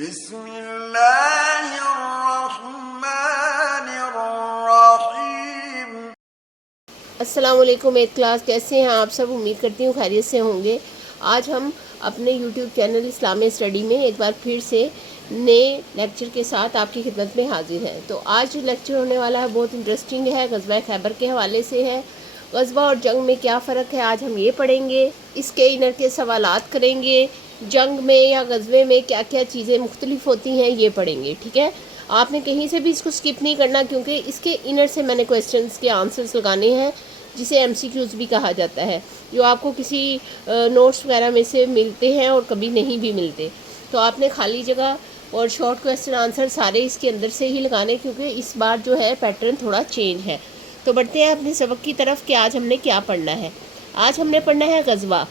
بسم اللہ الرحمن الرحیم۔ السلام علیکم ایٹ کلاس، کیسے ہیں آپ سب؟ امید کرتی ہوں خیریت سے ہوں گے۔ آج ہم اپنے یوٹیوب چینل اسلامی اسٹڈی میں ایک بار پھر سے نئے لیکچر کے ساتھ آپ کی خدمت میں حاضر ہیں۔ تو آج جو لیکچر ہونے والا ہے بہت انٹرسٹنگ ہے، غزوہ خیبر کے حوالے سے ہے۔ غزوہ اور جنگ میں کیا فرق ہے آج ہم یہ پڑھیں گے، اس کے انر کے سوالات کریں گے، جنگ میں یا غزوے میں کیا کیا چیزیں مختلف ہوتی ہیں یہ پڑھیں گے، ٹھیک ہے؟ آپ نے کہیں سے بھی اس کو سکپ نہیں کرنا، کیونکہ اس کے انر سے میں نے کویسچنس کے آنسرس لگانے ہیں، جسے ایم سی کیوز بھی کہا جاتا ہے، جو آپ کو کسی نوٹس وغیرہ میں سے ملتے ہیں اور کبھی نہیں بھی ملتے۔ تو آپ نے خالی جگہ اور شارٹ کویسچن آنسر سارے اس کے اندر سے ہی لگانے، کیونکہ اس بار جو ہے پیٹرن تھوڑا چینج ہے۔ تو بڑھتے ہیں اپنے سبق کی طرف کہ آج ہم نے کیا پڑھنا ہے۔ آج ہم نے پڑھنا ہے غزوہ۔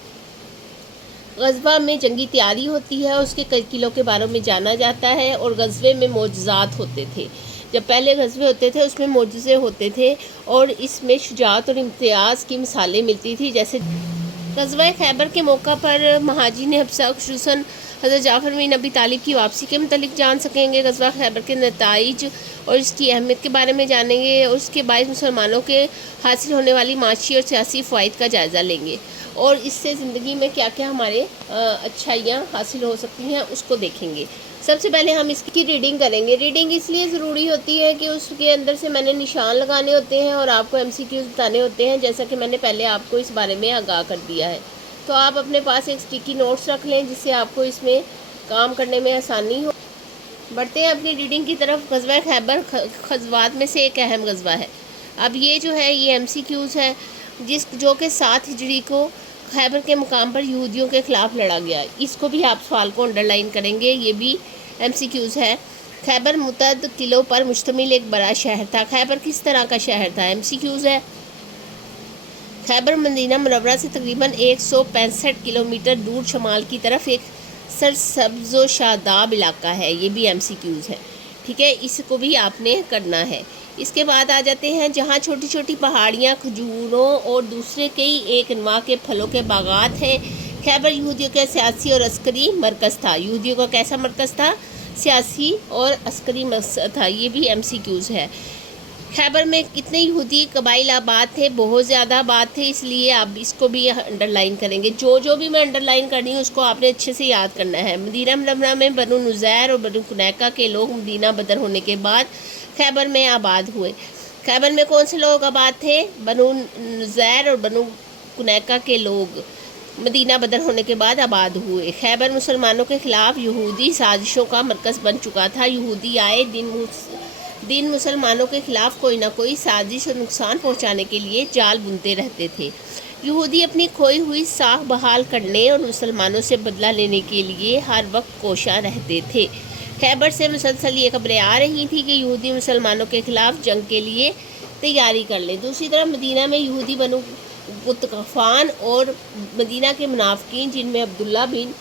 غزوہ میں جنگی تیاری ہوتی ہے، اس کے کئی قلعوں کے بارے میں جانا جاتا ہے، اور غزوے میں معجزات ہوتے تھے۔ جب پہلے غزوے ہوتے تھے اس میں معجزے ہوتے تھے، اور اس میں شجاعت اور امتیاز کی مثالیں ملتی تھی، جیسے غزوہ خیبر کے موقع پر مہاجرین حبشہ خصوصاً حضرت جعفر بن ابی طالب کی واپسی کے متعلق جان سکیں گے۔ غزوہ خیبر کے نتائج اور اس کی اہمیت کے بارے میں جانیں گے، اور اس کے باعث مسلمانوں کے حاصل ہونے والی معاشی اور سیاسی فوائد کا جائزہ لیں گے، اور اس سے زندگی میں کیا کیا ہمارے اچھائیاں حاصل ہو سکتی ہیں اس کو دیکھیں گے۔ سب سے پہلے ہم اس کی ریڈنگ کریں گے۔ ریڈنگ اس لیے ضروری ہوتی ہے کہ اس کے اندر سے میں نے نشان لگانے ہوتے ہیں اور آپ کو ایم سی کیوز بتانے ہوتے ہیں، جیسا کہ میں نے پہلے آپ کو اس بارے میں آگاہ کر دیا ہے۔ تو آپ اپنے پاس ایک اسٹیکی نوٹس رکھ لیں، جس سے آپ کو اس میں کام کرنے میں آسانی ہو۔ بڑھتے ہیں اپنی ریڈنگ کی طرف۔ غزوہ خیبر غزوات میں سے ایک اہم غزوہ ہے۔ اب یہ جو ہے یہ ایم سی کیوز ہے، جو کہ 7 ہجری کو خیبر کے مقام پر یہودیوں کے خلاف لڑا گیا۔ اس کو بھی آپ سوال کو انڈر لائن کریں گے، یہ بھی ایم سی کیوز ہے۔ خیبر متعدد قلعوں پر مشتمل ایک بڑا شہر تھا۔ خیبر کس طرح کا شہر تھا؟ ایم سی کیوز ہے۔ خیبر مدینہ منورہ سے تقریباً 165 کلومیٹر دور شمال کی طرف ایک سرسبز و شاداب علاقہ ہے، یہ بھی ایم سی کیوز ہے، ٹھیک ہے؟ اس کو بھی آپ نے کرنا ہے۔ اس کے بعد آ جاتے ہیں جہاں چھوٹی چھوٹی پہاڑیاں، کھجوروں اور دوسرے کئی ایک انواع کے پھلوں کے باغات ہیں۔ خیبر یہودیوں کا سیاسی اور عسکری مرکز تھا۔ یہودیوں کا کیسا مرکز تھا؟ سیاسی اور عسکری مرکز تھا، یہ بھی ایم سی کیوز ہے۔ خیبر میں کتنے یہودی قبائل آباد تھے؟ بہت زیادہ آباد تھے، اس لیے آپ اس کو بھی انڈر لائن کریں گے۔ جو بھی میں انڈر لائن کر رہی ہوں اس کو آپ نے اچھے سے یاد کرنا ہے۔ مدینہ منورہ میں بنو نذیر اور بنو قنیقہ کے لوگ مدینہ بدر ہونے کے بعد خیبر میں آباد ہوئے۔ خیبر میں کون سے لوگ آباد تھے؟ بنو نذیر اور بنو قنیقہ کے لوگ مدینہ بدر ہونے کے بعد آباد ہوئے۔ خیبر مسلمانوں کے خلاف یہودی سازشوں کا مرکز بن چکا تھا۔ یہودی آئے دن مسلمانوں کے خلاف کوئی نہ کوئی سازش اور نقصان پہنچانے کے لیے جال بنتے رہتے تھے۔ یہودی اپنی کھوئی ہوئی ساکھ بحال کرنے اور مسلمانوں سے بدلہ لینے کے لیے ہر وقت کوشاں رہتے تھے۔ خیبر سے مسلسل یہ خبریں آ رہی تھیں کہ یہودی مسلمانوں کے خلاف جنگ کے لیے تیاری کر لیں۔ دوسری طرف مدینہ میں یہودی بنو غطفان اور مدینہ کے منافقین، جن میں عبداللہ بن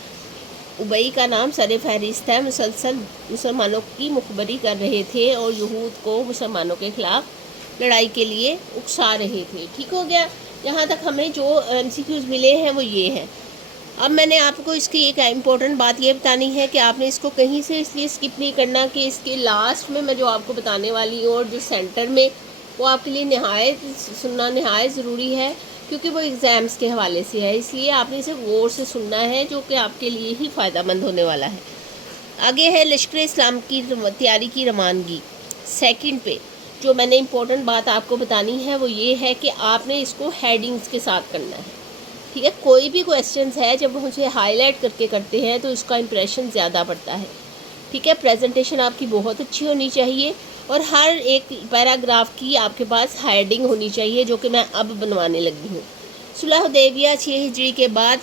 ابئی کا نام سر فہرست ہے، مسلسل مسلمانوں کی مخبری کر رہے تھے اور یہود کو مسلمانوں کے خلاف لڑائی کے لیے اکسا رہے تھے۔ ٹھیک ہو گیا؟ یہاں تک ہمیں جو ایم سی کیوز ملے ہیں وہ یہ ہیں۔ اب میں نے آپ کو اس کی ایک امپورٹنٹ بات یہ بتانی ہے کہ آپ نے اس کو کہیں سے اس لیے اسکپ نہیں کرنا کہ اس کے لاسٹ میں جو آپ کو بتانے والی ہوں، اور جو سینٹر میں، وہ آپ کے لیے نہایت ضروری ہے، کیونکہ وہ ایگزامس کے حوالے سے ہے۔ اس لیے آپ نے اسے غور سے سننا ہے، جو کہ آپ کے لیے ہی فائدہ مند ہونے والا ہے۔ آگے ہے لشکر اسلام کی تیاری کی روانگی۔ سیکنڈ پہ جو میں نے امپورٹنٹ بات آپ کو بتانی ہے وہ یہ ہے کہ آپ نے اس کو ہیڈنگز کے ساتھ کرنا ہے، ٹھیک ہے؟ کوئی بھی کویسچنز ہے جب ہم اسے ہائی لائٹ کر کے کرتے ہیں تو اس کا امپریشن زیادہ پڑتا ہے، ٹھیک ہے؟ پریزنٹیشن آپ کی بہت اچھی ہونی چاہیے، اور ہر ایک پیراگراف کی آپ کے پاس ہیڈنگ ہونی چاہیے، جو کہ میں اب بنوانے لگی ہوں۔ صلح حدیبیہ 6 ہجری کے بعد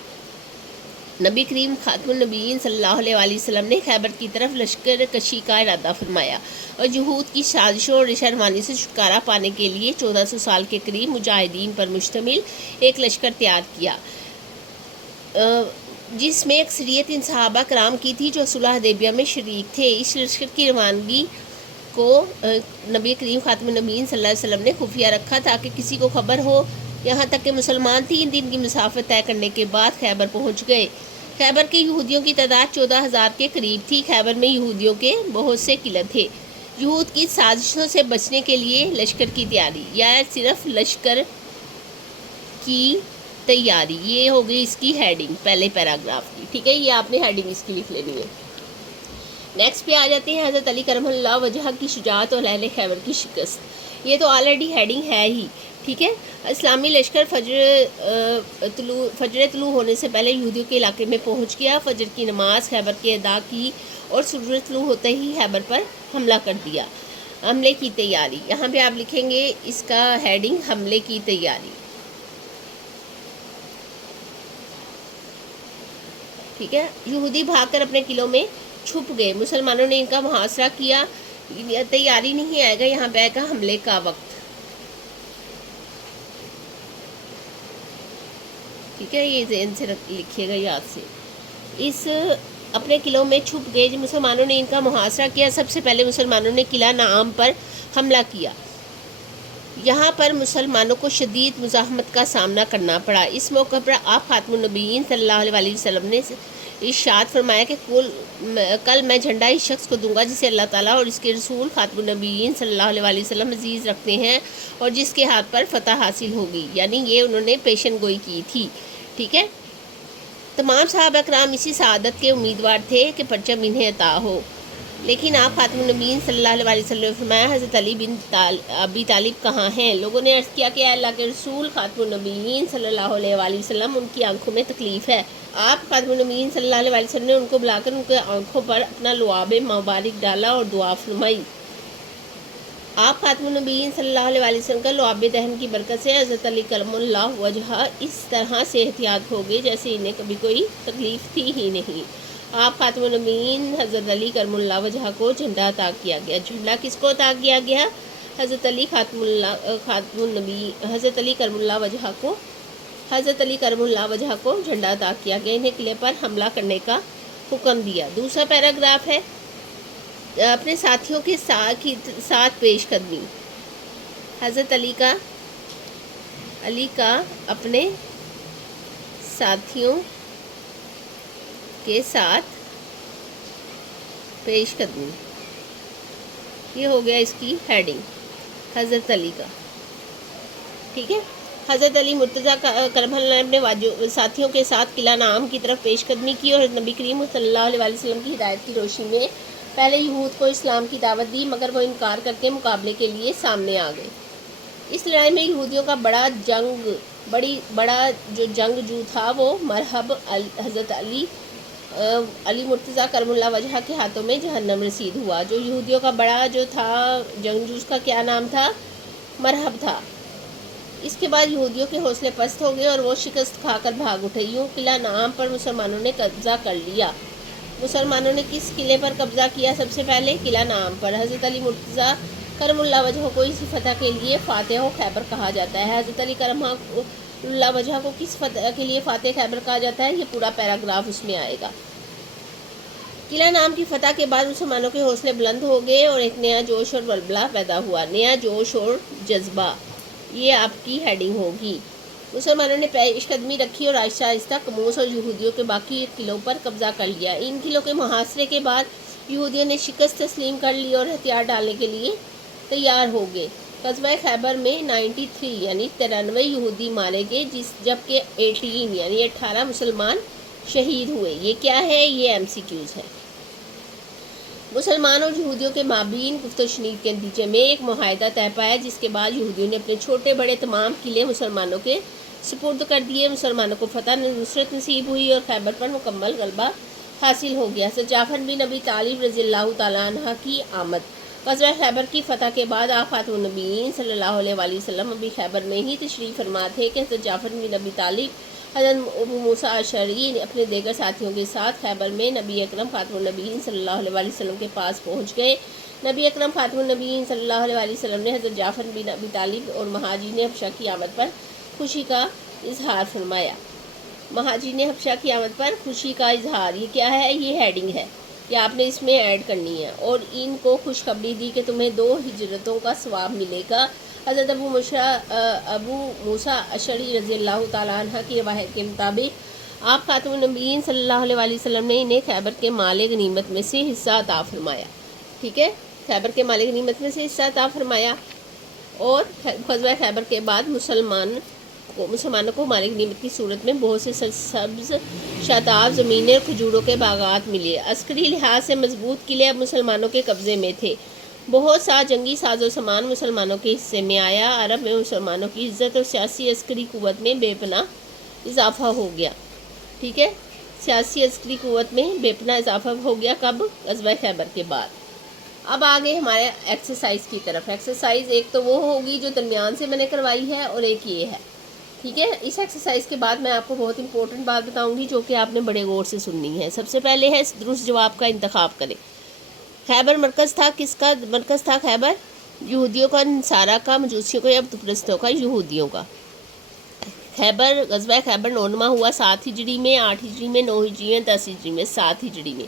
نبی کریم خاتم النبیین صلی اللہ علیہ وآلہ وسلم نے خیبر کی طرف لشکر کشی کا ارادہ فرمایا، اور یہود کی سازشوں اور رشوانی سے چھٹکارا پانے کے لیے 1400 سال کے قریب مجاہدین پر مشتمل ایک لشکر تیار کیا، جس میں اکثریت ان صحابہ کرام کی تھی جو صلح حدیبیہ میں شریک تھے۔ اس لشکر کی روانگی کو نبی کریم خاتم النبیین صلی اللہ علیہ وسلم نے خفیہ رکھا تاکہ کسی کو خبر ہو، یہاں تک کہ مسلمان 3 دن کی مسافت طے کرنے کے بعد خیبر پہنچ گئے۔ خیبر کے یہودیوں کی تعداد 14,000 کے قریب تھی۔ خیبر میں یہودیوں کے بہت سے قلعے تھے۔ یہود کی سازشوں سے بچنے کے لیے لشکر کی تیاری، یا صرف لشکر کی تیاری، یہ ہو گئی اس کی ہیڈنگ پہلے پیراگراف کی، ٹھیک ہے، یہ آپ نے ہیڈنگ اس کی لکھ لینی ہے۔ نیکسٹ پہ آ جاتے ہیں حضرت علی کرم اللہ وجہ کی شجاعت اور اہل خیبر کی شکست۔ یہ تو آلریڈی ہیڈنگ ہے ہی، ٹھیک ہے۔ اسلامی لشکر فجر طلوع ہونے سے پہلے یہودیوں کے علاقے میں پہنچ گیا، فجر کی نماز خیبر کے ادا کی اور سورج طلوع ہوتے ہی خیبر پر حملہ کر دیا۔ حملے کی تیاری، یہاں پہ آپ لکھیں گے اس کا ہیڈنگ حملے کی تیاری، ٹھیک ہے۔ یہودی بھاگ کر اپنے قلعوں میں چھپ گئے، مسلمانوں نے ان کا محاصرہ کیا۔ تیاری نہیں آئے گا، یہاں پہ آئے گا حملے کا وقت، ٹھیک ہے، یہ ذہن سے لکھیے گا یاد سے۔ اس اپنے قلعوں میں چھپ گئے، مسلمانوں نے ان کا محاصرہ کیا۔ سب سے پہلے مسلمانوں نے قلعہ نعام پر حملہ کیا۔ یہاں پر مسلمانوں کو شدید مزاحمت کا سامنا کرنا پڑا۔ اس موقع پر آپ خاتم النبیین صلی اللہ علیہ وسلم نے ارشاد فرمایا کہ کل میں جھنڈا اس شخص کو دوں گا جسے اللہ تعالیٰ اور اس کے رسول خاتم النبیین صلی اللہ علیہ وسلم عزیز رکھتے ہیں اور جس کے ہاتھ پر فتح حاصل ہوگی، یعنی یہ انہوں نے پیشن گوئی کی تھی، ٹھیک ہے۔ تمام صحابہ کرام اسی سعادت کے امیدوار تھے کہ پرچم انہیں عطا ہو، لیکن آپ خاتم النبیین صلی اللہ علیہ وسلم نے فرمایا حضرت علی بن ابی طالب کہاں ہیں؟ لوگوں نے عرض کیا کہ اے اللہ کے رسول خاتم النبیین صلی اللہ علیہ وسلم، ان کی آنکھوں میں تکلیف ہے۔ آپ خاتم النبیین صلی اللہ علیہ وسلم نے ان کو بلا کر ان کے آنکھوں پر اپنا لعاب مبارک ڈالا اور دعا فرمائی۔ آپ خاتم النبیین صلی اللہ علیہ وسلم کا لعاب دہن کی برکت سے حضرت علی کرم اللہ وجہ اس طرح سے احتیاط ہو گئے جیسے انہیں کبھی کوئی تکلیف تھی ہی نہیں۔ آپ خاتم النبیین حضرت علی کرم اللہ وجہ کو جھنڈا عطا کیا گیا۔ جھنڈا کس کو عطا کیا گیا؟ حضرت علی حضرت علی کرم اللہ وجہ کو جھنڈا عطا کیا گیا۔ انہیں قلعے پر حملہ کرنے کا حکم دیا۔ دوسرا پیراگراف ہے اپنے ساتھیوں کے ساتھ پیش قدمی۔ حضرت علی کا اپنے ساتھیوں کے ساتھ پیش قدمی، یہ ہو گیا اس کی ہیڈنگ حضرت علی کا، ٹھیک ہے۔ حضرت علی مرتضیٰ کرم اللہ نے اپنے ساتھیوں کے ساتھ قلعہ نعام کی طرف پیش قدمی کی اور نبی کریم صلی اللہ علیہ وسلم کی ہدایت کی روشنی میں پہلے یہود کو اسلام کی دعوت دی، مگر وہ انکار کر کے مقابلے کے لیے سامنے آ گئے۔ اس لڑائی میں یہودیوں کا بڑا جنگجو تھا وہ مرحب حضرت علی مرتضیٰ کرم اللہ وجہ کے ہاتھوں میں جہنم رسید ہوا۔ جو یہودیوں کا بڑا جو تھا جنگجو، اس کا کیا نام تھا؟ مرحب تھا۔ اس کے بعد یہودیوں کے حوصلے پست ہو گئے اور وہ شکست کھا کر بھاگ اٹھے۔ یوں قلعہ نعام پر مسلمانوں نے قبضہ کر لیا۔ مسلمانوں نے کس قلعے پر قبضہ کیا؟ سب سے پہلے قلعہ نعام پر۔ حضرت علی مرتضیٰ کرم اللہ وجہ کو اسی فتح کے لیے فاتح و خیبر کہا جاتا ہے۔ حضرت علی کرم اللہ وجہ کو کس فتح کے لیے فاتح خیبر کہا جاتا ہے؟ یہ پورا پیراگراف اس میں آئے گا۔ قلعہ نام کی فتح کے بعد مسلمانوں کے حوصلے بلند ہو گئے اور ایک نیا جوش اور ولولہ پیدا ہوا، نیا جوش اور جذبہ، یہ آپ کی ہیڈنگ ہوگی۔ مسلمانوں نے پیش قدمی رکھی اور آہستہ آہستہ قموس اور یہودیوں کے باقی قلعوں پر قبضہ کر لیا۔ ان قلعوں کے محاصرے کے بعد یہودیوں نے شکست تسلیم کر لی اور ہتھیار ڈالنے کے لیے تیار ہو گئے۔ غزوہ خیبر میں 93 یعنی 93 یہودی مارے گئے، جبکہ 18 یعنی 18 مسلمان شہید ہوئے۔ یہ کیا ہے؟ یہ MCQs ہے۔ مسلمان اور یہودیوں کے مابین گفت و شنید کے نتیجے میں ایک معاہدہ طے پایا، جس کے بعد یہودیوں نے اپنے چھوٹے بڑے تمام قلعے مسلمانوں کے سپرد کر دیے۔ مسلمانوں کو فتح نصرت نصیب ہوئی اور خیبر پر مکمل غلبہ حاصل ہو گیا۔ حضرت جعفر بن ابی طالب رضی اللہ تعالیٰ عنہ کی آمد۔ غزوہ خیبر کی فتح کے بعد آپ خاتم النبیین صلی اللہ علیہ وسلم ابھی خیبر میں ہی تشریف فرما تھے کہ حضرت جعفر بن ابی طالب حضرت ابو موسیٰ اشعری اپنے دیگر ساتھیوں کے ساتھ خیبر میں نبی اکرم خاتم النبیین صلی اللہ علیہ وسلم کے پاس پہنچ گئے۔ نبی اکرم خاتم النبیین صلی اللہ علیہ وسلم نے حضرت جعفر بن ابی طالب اور مہاجرین حبشہ کی آمد پر خوشی کا اظہار فرمایا۔ مہاجرین حبشہ کی آمد پر خوشی کا اظہار، یہ کیا ہے؟ یہ ہیڈنگ ہے، یہ آپ نے اس میں ایڈ کرنی ہے۔ اور ان کو خوشخبری دی کہ تمہیں 2 ہجرتوں کا ثواب ملے گا۔ حضرت ابو موسیٰ اشعری رضی اللہ تعالیٰ عنہ کی روایت کے مطابق آپ خاتم النبیین صلی اللہ علیہ وسلم نے انہیں خیبر کے مال غنیمت میں سے حصہ عطا فرمایا. ٹھیک ہے, خیبر کے مال غنیمت میں سے حصہ عطا فرمایا. اور غزوہ خیبر کے بعد مسلمانوں کو مال غنیمت کی صورت میں بہت سے سرسبز شاداب زمینیں اور کھجوروں کے باغات ملے. عسکری لحاظ سے مضبوط قلعے اب مسلمانوں کے قبضے میں تھے. بہت سا جنگی ساز و سامان مسلمانوں کے حصے میں آیا. عرب میں مسلمانوں کی عزت اور سیاسی عسکری قوت میں بے پناہ اضافہ ہو گیا. ٹھیک ہے, سیاسی عسکری قوت میں بے پناہ اضافہ ہو گیا. کب؟ غزوہ خیبر کے بعد. اب آگے ہمارے ایکسرسائز کی طرف. ایکسرسائز ایک تو وہ ہوگی جو درمیان سے میں نے کروائی ہے, اور ایک یہ ہے. ٹھیک ہے, اس ایکسرسائز کے بعد میں آپ کو بہت امپورٹنٹ بات بتاؤں گی جو کہ آپ نے بڑے غور سے سننی ہے. سب سے پہلے ہے درست جواب کا انتخاب کریں. خیبر مرکز تھا, کس کا مرکز تھا خیبر؟ یہودیوں کا, نصارہ کا, مجوسیوں کا یا بت پرستوں کا؟ یہودیوں کا. خیبر غزوہ خیبر رونما ہوا 7 ہجری میں, 8 ہجری میں, 9 ہجری میں, 10 ہجری میں. 7 ہجری میں.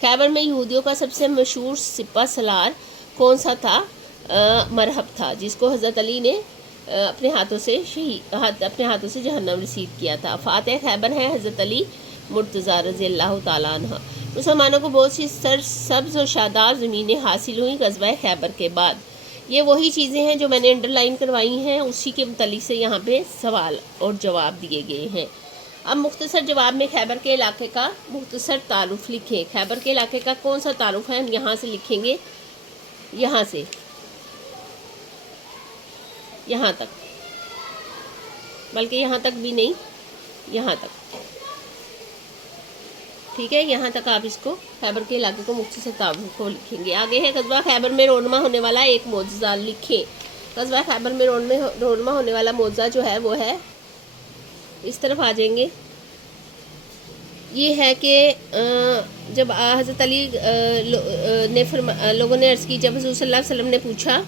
خیبر میں یہودیوں کا سب سے مشہور سپہ سالار کون سا تھا؟ مرحب تھا, جس کو حضرت علی نے اپنے ہاتھوں سے جہنم رسید کیا تھا. فاتح خیبر ہیں حضرت علی مرتضیٰ رضی اللہ تعالیٰ عنہ. مسلمانوں کو بہت سی سرسبز اور شاداب زمینیں حاصل ہوئیں غزوہ خیبر کے بعد. یہ وہی چیزیں ہیں جو میں نے انڈر لائن کروائی ہیں, اسی کے متعلق سے یہاں پہ سوال اور جواب دیے گئے ہیں. اب مختصر جواب میں خیبر کے علاقے کا مختصر تعارف لکھیں. خیبر کے علاقے کا کون سا تعارف ہے؟ ہم یہاں سے لکھیں گے, یہاں سے یہاں تک, بلکہ یہاں تک بھی نہیں, یہاں تک. ٹھیک ہے, یہاں تک آپ اس کو خیبر کے علاقے کو مختصر تعارف کو لکھیں گے. آگے ہے غزوہ خیبر میں رونما ہونے والا ایک معجزہ لکھیں. غزوہ خیبر میں رونما ہونے والا معجزہ جو ہے وہ ہے, اس طرف آ جائیں گے, یہ ہے کہ جب حضرت علی نے لوگوں نے عرض کی, جب حضور صلی اللہ علیہ وسلم نے پوچھا,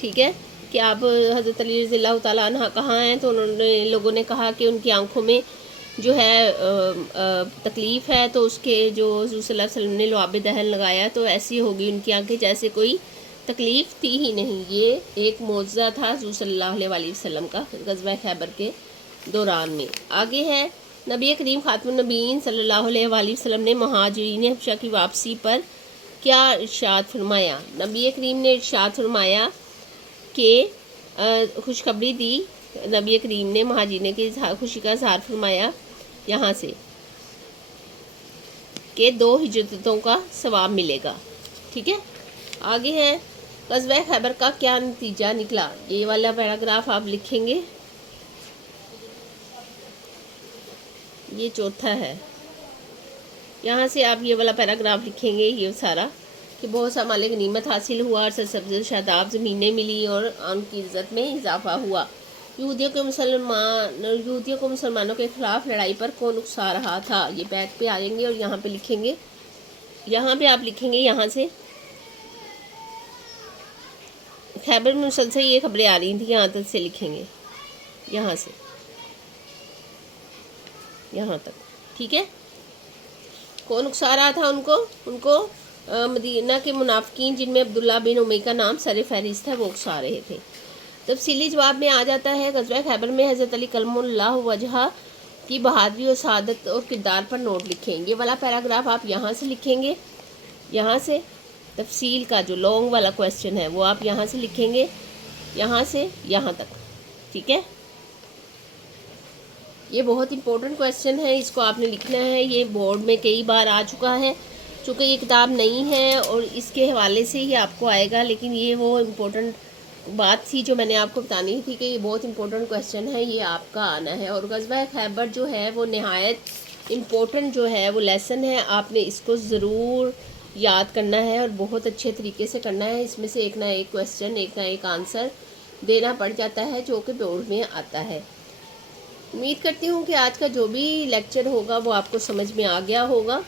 ٹھیک ہے, کہ آپ حضرت علی رضی اللہ تعالیٰ عنہ کہاں ہیں, تو لوگوں نے کہا کہ ان کی آنکھوں میں جو ہے تکلیف ہے, تو اس کے جو حضور صلی اللہ علیہ وسلم نے لعاب دہن لگایا تو ایسی ہوگی ان کی آنکھیں جیسے کوئی تکلیف تھی ہی نہیں. یہ ایک معجزہ تھا حضور صلی اللہ علیہ وسلم کا غزوہ خیبر کے دوران میں. آگے ہے نبی کریم خاتم النبیین صلی اللہ علیہ وسلم نے مہاجرین حبشہ کی واپسی پر کیا ارشاد فرمایا؟ نبی کریم نے ارشاد فرمایا کہ خوشخبری دی. نبی کریم نے مہاجرین کی خوشی کا اظہار فرمایا یہاں سے کہ 2 ہجرتوں کا ثواب ملے گا. ٹھیک ہے, آگے ہے غزوہ خیبر کا کیا نتیجہ نکلا. یہ والا پیراگراف آپ لکھیں گے, یہ چوتھا ہے. یہاں سے آپ یہ والا پیراگراف لکھیں گے, یہ سارا, کہ بہت سا مال غنیمت حاصل ہوا اور سرسبز شاداب زمینیں ملی اور ان کی عزت میں اضافہ ہوا. یہودیوں کو مسلمانوں کے خلاف لڑائی پر کون اکسا رہا تھا. یہ بیک پہ آ جائیں گے اور یہاں پہ لکھیں گے, یہاں پہ آپ لکھیں گے, یہاں سے خیبر میں مسلسل یہ خبریں آ رہی تھیں, یہاں تک سے لکھیں گے, یہاں سے یہاں تک. ٹھیک ہے, کون اکسا رہا تھا ان کو مدینہ کے منافقین, جن میں عبداللہ بن امی کا نام سر فہرست ہے, وہ اکسا رہے تھے. تفصیلی جواب میں آ جاتا ہے غزوہ خیبر میں حضرت علی کلم اللہ وجہ کی بہادری اور سعادت اور کردار پر نوٹ لکھیں. یہ والا پیراگراف آپ یہاں سے لکھیں گے, یہاں سے تفصیل کا جو لانگ والا کویسچن ہے وہ آپ یہاں سے لکھیں گے, یہاں سے یہاں تک. ٹھیک ہے, یہ بہت امپورٹنٹ کویسچن ہے, اس کو آپ نے لکھنا ہے. یہ بورڈ میں کئی بار آ چکا ہے, چونکہ یہ کتاب نہیں ہے اور اس کے حوالے سے ہی آپ کو آئے گا, لیکن یہ وہ امپورٹنٹ بات تھی جو میں نے آپ کو بتانی تھی کہ یہ بہت امپورٹنٹ کویسچن ہے, یہ آپ کا آنا ہے. اور غزوہ خیبر جو ہے وہ نہایت امپورٹنٹ جو ہے وہ لیسن ہے, آپ نے اس کو ضرور یاد کرنا ہے اور بہت اچھے طریقے سے کرنا ہے. اس میں سے ایک نہ ایک کویسچن, ایک نہ ایک آنسر دینا پڑ جاتا ہے جو کہ بورڈ میں آتا ہے. امید کرتی ہوں کہ آج کا جو بھی لیکچر ہوگا وہ آپ کو سمجھ میں آ گیا ہوگا.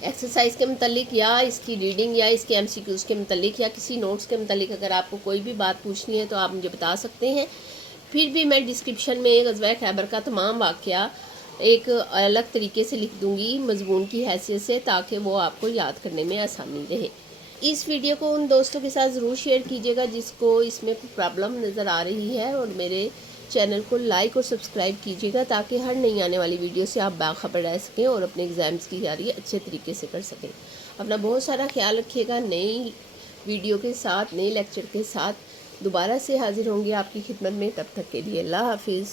ایکسرسائز کے متعلق یا اس کی ریڈنگ یا اس کے ایم سی کیوز کے متعلق یا کسی نوٹس کے متعلق اگر آپ کو کوئی بھی بات پوچھنی ہے تو آپ مجھے بتا سکتے ہیں. پھر بھی میں ڈسکرپشن میں غزوہ خیبر کا تمام واقعہ ایک الگ طریقے سے لکھ دوں گی مضمون کی حیثیت سے, تاکہ وہ آپ کو یاد کرنے میں آسانی رہے. اس ویڈیو کو ان دوستوں کے ساتھ ضرور شیئر کیجیے گا جس کو اس میں پرابلم نظر آ رہی ہے اور میرے چینل کو لائک اور سبسکرائب کیجیے گا تاکہ ہر نئی آنے والی ویڈیو سے آپ باخبر رہ سکیں اور اپنے ایگزامز کی تیاری اچھے طریقے سے کر سکیں۔ اپنا بہت سارا خیال رکھیے گا۔ نئی ویڈیو کے ساتھ، نئے لیکچر کے ساتھ دوبارہ سے حاضر ہوں گے آپ کی خدمت میں۔ تب تک کے لیے اللہ حافظ۔